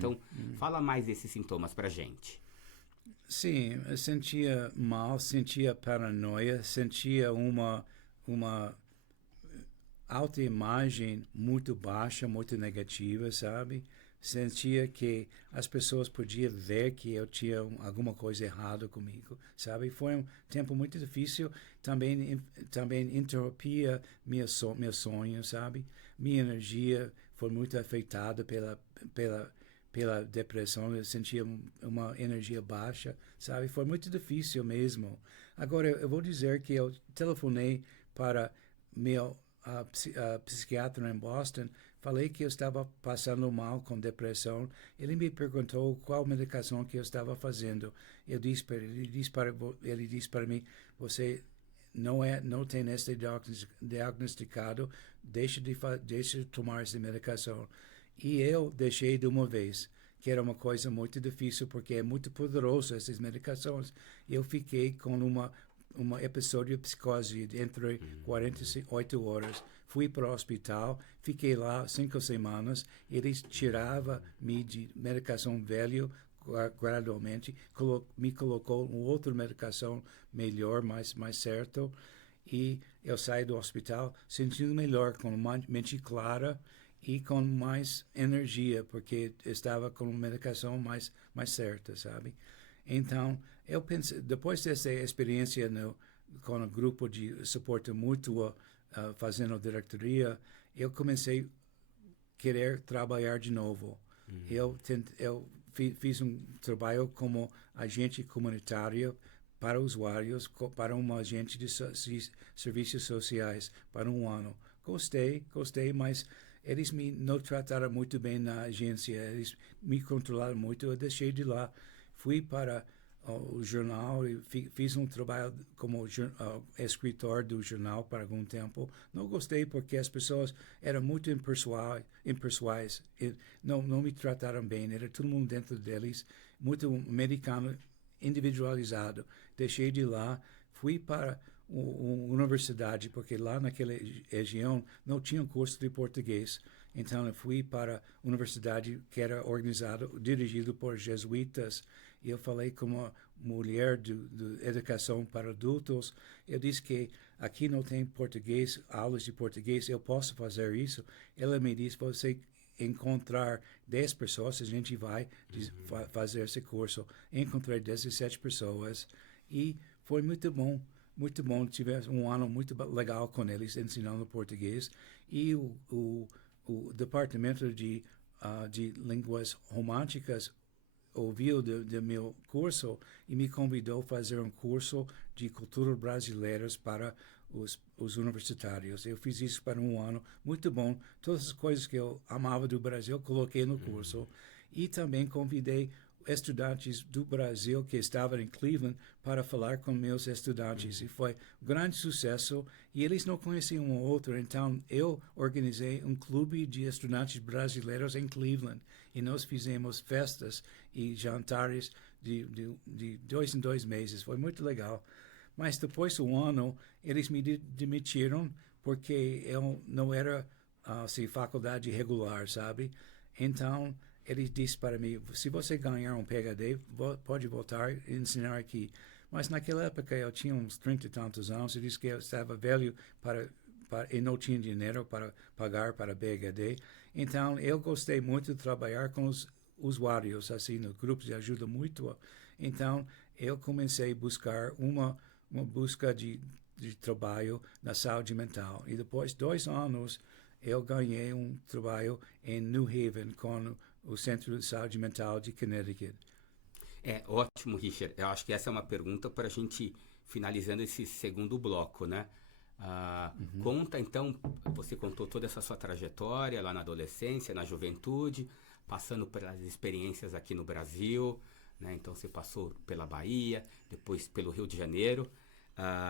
Então, fala mais desses sintomas pra gente. Sim, eu sentia mal, sentia paranoia, sentia uma autoimagem muito baixa, muito negativa, sabe? Sentia que as pessoas podiam ver que eu tinha alguma coisa errada comigo, sabe? Foi um tempo muito difícil, também interrompia meus sonhos, sabe? Minha energia foi muito afetada pela depressão, eu sentia uma energia baixa, sabe? Foi muito difícil mesmo. Agora, eu vou dizer que eu telefonei para meu psiquiatra em Boston, falei que eu estava passando mal com depressão. Ele me perguntou qual medicação que eu estava fazendo. Ele disse para mim, você não tem esse diagnosticado, deixe de tomar essa medicação. E eu deixei de uma vez, que era uma coisa muito difícil, porque é muito poderoso essas medicações. Eu fiquei com um episódio de psicose entre 48 horas. Fui para o hospital, fiquei lá 5 semanas. Eles tiravam-me de medicação velha gradualmente, me colocou uma outra medicação melhor, mais certo. E eu saí do hospital sentindo melhor, com uma mente clara e com mais energia, porque estava com uma medicação mais certa, sabe? Então, eu pensei, depois dessa experiência com o grupo de suporte mútuo, fazendo diretoria, eu comecei a querer trabalhar de novo. Eu fiz um trabalho como agente comunitário para usuários, para um agente de serviços sociais, para um ano. Gostei, mas eles não trataram muito bem na agência, eles me controlaram muito, eu deixei de lá. Fui para o jornal e fiz um trabalho como escritor do jornal por algum tempo. Não gostei porque as pessoas eram muito impessoais, não me trataram bem, era todo mundo dentro deles, muito americano, individualizado. Deixei de lá, fui para uma universidade, porque lá naquela região não tinha um curso de português. Então eu fui para a universidade que era dirigido por jesuítas. E eu falei com uma mulher de educação para adultos. Eu disse que aqui não tem português, aulas de português, eu posso fazer isso. Ela me disse, você encontrar 10 pessoas, a gente vai fazer esse curso. Encontrei 17 pessoas e foi muito bom. Muito bom, tive um ano muito legal com eles, ensinando português. E o departamento de línguas românticas ouviu do meu curso e me convidou a fazer um curso de cultura brasileira para os universitários. Eu fiz isso para um ano, muito bom. Todas as coisas que eu amava do Brasil, coloquei no curso. E também convidei estudantes do Brasil que estavam em Cleveland para falar com meus estudantes. E foi um grande sucesso. E eles não conheciam um outro. Então, eu organizei um clube de estudantes brasileiros em Cleveland. E nós fizemos festas e jantares de 2 em 2 meses. Foi muito legal. Mas depois do ano, eles me demitiram porque eu não era assim, faculdade regular, sabe? Então, ele disse para mim, se você ganhar um PhD, pode voltar e ensinar aqui. Mas naquela época eu tinha uns 30 e tantos anos, eu disse que eu estava velho e não tinha dinheiro para pagar para PhD. Então, eu gostei muito de trabalhar com os usuários, assim, no grupos de ajuda mútua. Então, eu comecei a buscar uma busca de trabalho na saúde mental. E depois de 2 anos, eu ganhei um trabalho em New Haven com o Centro de Saúde Mental de Connecticut. É ótimo, Richard. Eu acho que essa é uma pergunta para a gente finalizando esse segundo bloco, né? Conta então, você contou toda essa sua trajetória lá na adolescência, na juventude, passando pelas experiências aqui no Brasil, né? Então você passou pela Bahia, depois pelo Rio de Janeiro,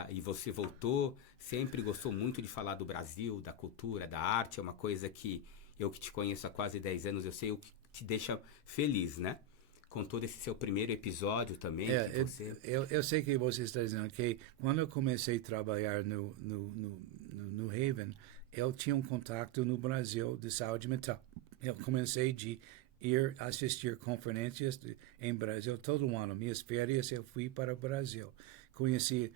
e você voltou, sempre gostou muito de falar do Brasil, da cultura, da arte, é uma coisa que eu que te conheço há quase 10 anos, eu sei o que te deixa feliz, né? Com todo esse seu primeiro episódio também, que você... Eu sei que você está dizendo que quando eu comecei a trabalhar no New Haven, eu tinha um contato no Brasil de saúde mental. Eu comecei de ir assistir conferências em Brasil todo ano. Minhas férias eu fui para o Brasil. Conheci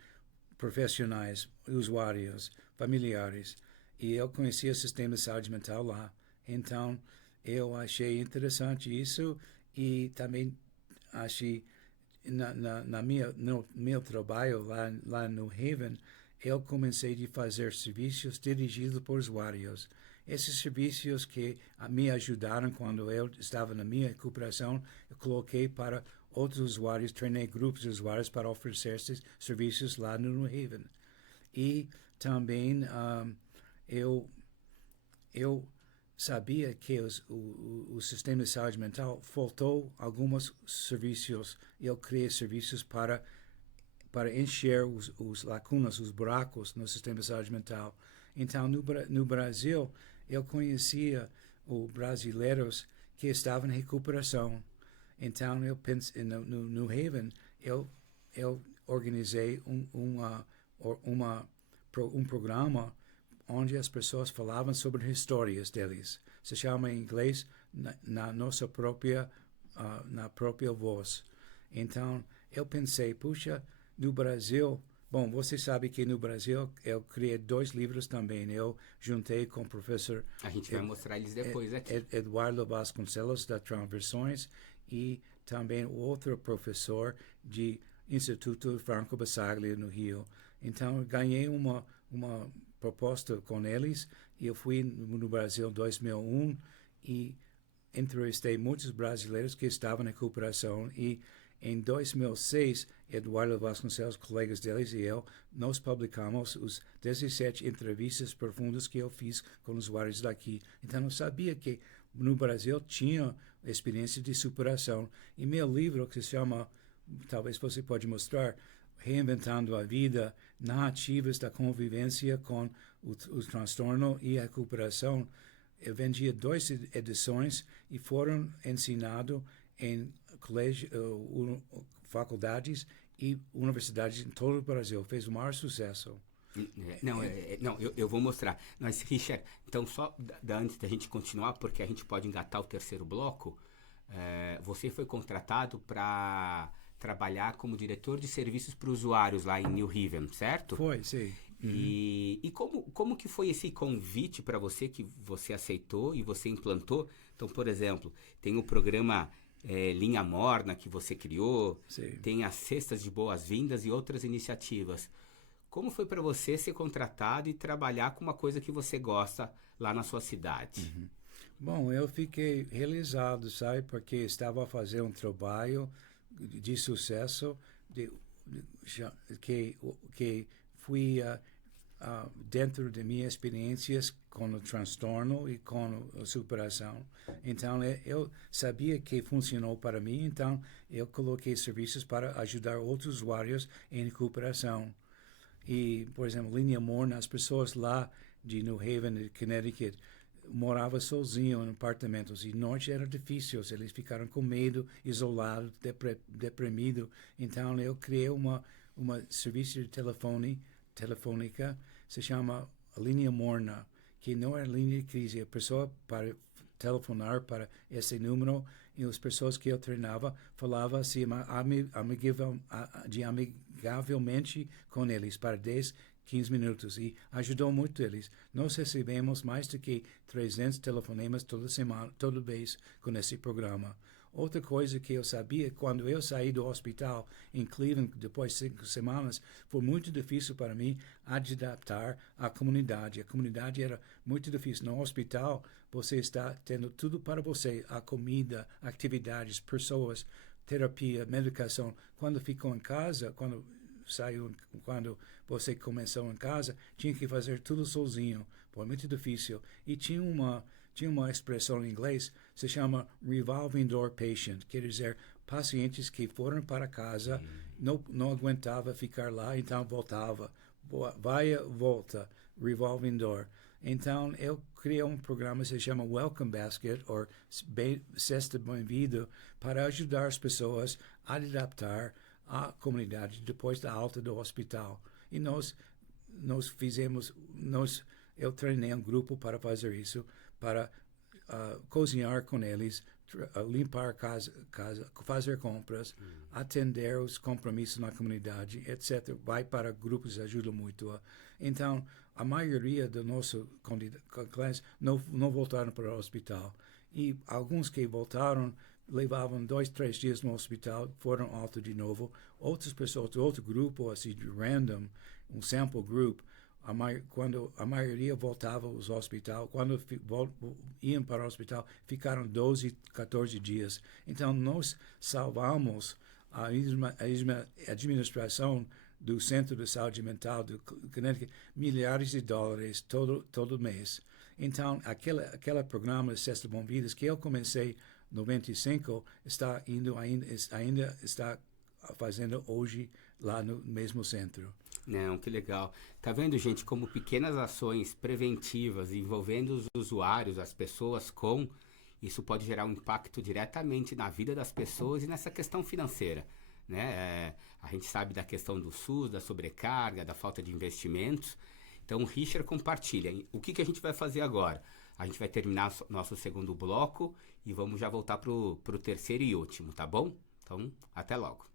profissionais, usuários, familiares, e eu conheci o sistema de saúde mental lá. Então, eu achei interessante isso e também achei no meu trabalho lá no Haven, eu comecei a fazer serviços dirigidos por usuários. Esses serviços que me ajudaram quando eu estava na minha recuperação, eu coloquei para outros usuários, treinei grupos de usuários para oferecer esses serviços lá no New Haven. E também eu sabia que o sistema de saúde mental faltou alguns serviços. Eu criei serviços para encher os lacunas, os buracos no sistema de saúde mental. Então, no Brasil, eu conhecia os brasileiros que estavam em recuperação. Então, eu pensei, no New Haven, eu organizei um programa onde as pessoas falavam sobre histórias deles. Se chama em inglês na nossa própria voz. Então, eu pensei, puxa, no Brasil, bom, você sabe que no Brasil eu criei 2 livros também. Eu juntei com o professor... A gente vai mostrar eles depois aqui. Eduardo Vasconcelos, da Transversões, e também outro professor de Instituto Franco Basaglia, no Rio. Então, ganhei uma proposta com eles e eu fui no Brasil em 2001 e entrevistei muitos brasileiros que estavam em recuperação e em 2006, Eduardo Vasconcelos, colegas deles e eu, nós publicamos os 17 entrevistas profundas que eu fiz com usuários daqui. Então, eu sabia que no Brasil tinha experiência de superação. E meu livro, que se chama, talvez você pode mostrar, Reinventando a Vida, Narrativas da Convivência com o Transtorno e a Recuperação, eu vendia 2 edições e foram ensinados em faculdades e universidades em todo o Brasil. Fez o maior sucesso. Não, eu vou mostrar. Mas, Richard, então só antes da gente continuar, porque a gente pode engatar o terceiro bloco, você foi contratado para trabalhar como diretor de serviços para usuários lá em New Haven, certo? Foi, sim. E como que foi esse convite para você, que você aceitou e você implantou? Então, por exemplo, tem o programa Linha Morna que você criou, sim. Tem as cestas de boas-vindas e outras iniciativas. Como foi para você ser contratado e trabalhar com uma coisa que você gosta lá na sua cidade? Uhum. Bom, eu fiquei realizado, sabe, porque estava a fazer um trabalho de sucesso que fui dentro de minhas experiências com o transtorno e com a superação. Então, eu sabia que funcionou para mim, então eu coloquei serviços para ajudar outros usuários em recuperação. E, por exemplo, Linha Morna, as pessoas lá de New Haven, de Connecticut, moravam sozinhos em apartamentos. E noite era difícil, eles ficaram com medo, isolados, deprimidos. Então, eu criei uma serviço de telefônica, se chama Linha Morna, que não é linha de crise. A pessoa para telefonar para esse número e as pessoas que eu treinava falavam assim, amigavelmente com eles para 10, 15 minutos e ajudou muito eles. Nós recebemos mais do que 300 telefonemas toda semana, todo mês com esse programa. Outra coisa que eu sabia, quando eu saí do hospital em Cleveland, depois de 5 semanas, foi muito difícil para mim adaptar à comunidade. A comunidade era muito difícil. No hospital, você está tendo tudo para você, a comida, atividades, pessoas, terapia, medicação. Quando ficou em casa, quando você começou em casa, tinha que fazer tudo sozinho. Foi muito difícil. E tinha uma expressão em inglês, se chama revolving door patient, quer dizer, pacientes que foram para casa, não aguentava ficar lá, então voltava. Vai, volta, revolving door. Então, eu criei um programa que se chama Welcome Basket, ou Cesta Bem-vindo, para ajudar as pessoas a adaptar à comunidade depois da alta do hospital. E eu treinei um grupo para fazer isso, para cozinhar com eles, limpar casa, fazer compras, atender os compromissos na comunidade, etc. Vai para grupos de ajuda mútua. Então, a maioria do nosso clientes não voltaram para o hospital. E alguns que voltaram levavam 2, 3 dias no hospital, foram alta de novo. Outras pessoas, outro grupo, assim, de random, um sample group, quando a maioria voltava ao hospital, quando iam para o hospital, ficaram 12, 14 dias. Então, nós salvamos a administração do Centro de Saúde Mental do Connecticut milhares de dólares todo mês. Então, aquele programa de Cesta Bom Vidas que eu comecei em 95 ainda está fazendo hoje lá no mesmo centro. Não, que legal. Tá vendo, gente, como pequenas ações preventivas envolvendo os usuários, as pessoas isso pode gerar um impacto diretamente na vida das pessoas e nessa questão financeira, né? A gente sabe da questão do SUS, da sobrecarga, da falta de investimentos. Então, o Richard compartilha. O que a gente vai fazer agora? A gente vai terminar nosso segundo bloco e vamos já voltar pro terceiro e último, tá bom? Então, até logo.